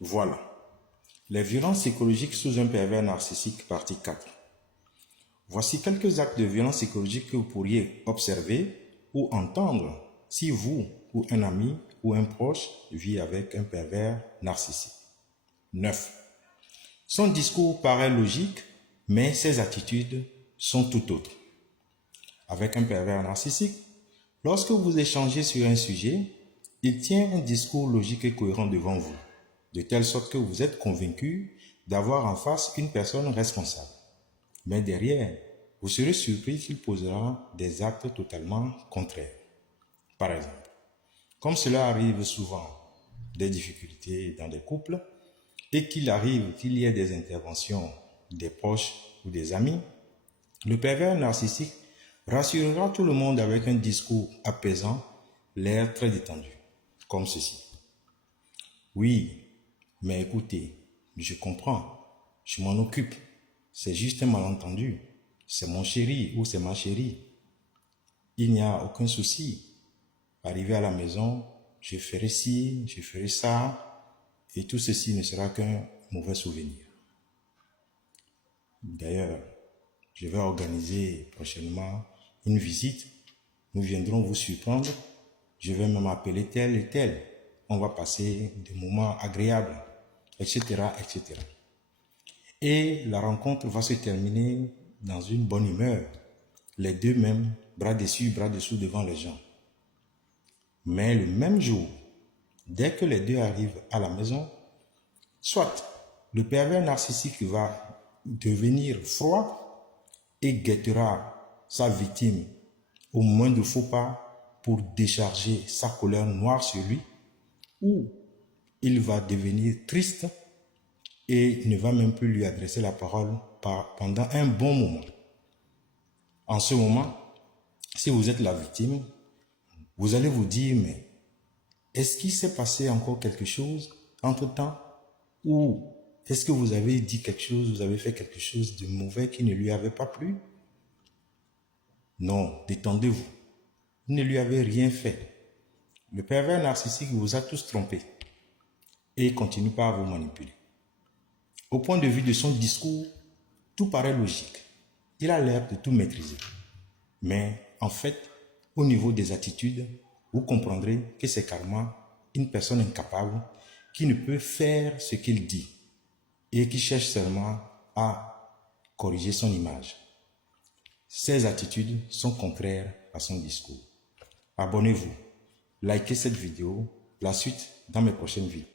Voilà. Les violences psychologiques sous un pervers narcissique, partie 4. Voici quelques actes de violence psychologique que vous pourriez observer ou entendre si vous ou un ami ou un proche vit avec un pervers narcissique. 9. Son discours paraît logique, mais ses attitudes sont tout autres. Avec un pervers narcissique, lorsque vous échangez sur un sujet, il tient un discours logique et cohérent devant vous, de telle sorte que vous êtes convaincu d'avoir en face une personne responsable. Mais derrière, vous serez surpris qu'il posera des actes totalement contraires. Par exemple, comme cela arrive souvent, des difficultés dans des couples, et qu'il arrive qu'il y ait des interventions des proches ou des amis, le pervers narcissique rassurera tout le monde avec un discours apaisant, l'air très détendu, comme ceci. Oui, mais écoutez, je comprends, je m'en occupe, c'est juste un malentendu, c'est mon chéri ou c'est ma chérie. Il n'y a aucun souci. Arrivé à la maison, je ferai ci, je ferai ça, et tout ceci ne sera qu'un mauvais souvenir. D'ailleurs, je vais organiser prochainement une visite. Nous viendrons vous surprendre. Je vais même appeler tel et tel. On va passer des moments agréables, etc., etc. Et la rencontre va se terminer dans une bonne humeur. Les deux même, bras dessus, bras dessous devant les gens. Mais le même jour, dès que les deux arrivent à la maison, soit le pervers narcissique va devenir froid et guettera sa victime au moindre faux pas pour décharger sa colère noire sur lui, ou il va devenir triste et ne va même plus lui adresser la parole pendant un bon moment. En ce moment, si vous êtes la victime, vous allez vous dire, mais est-ce qu'il s'est passé encore quelque chose entre-temps? Ou est-ce que vous avez dit quelque chose, vous avez fait quelque chose de mauvais qui ne lui avait pas plu? Non, détendez-vous. Vous ne lui avez rien fait. Le pervers narcissique vous a tous trompés et continue pas à vous manipuler. Au point de vue de son discours, tout paraît logique. Il a l'air de tout maîtriser. Mais en fait, au niveau des attitudes, vous comprendrez que c'est carrément une personne incapable qui ne peut faire ce qu'il dit et qui cherche seulement à corriger son image. Ses attitudes sont contraires à son discours. Abonnez-vous, likez cette vidéo, la suite dans mes prochaines vidéos.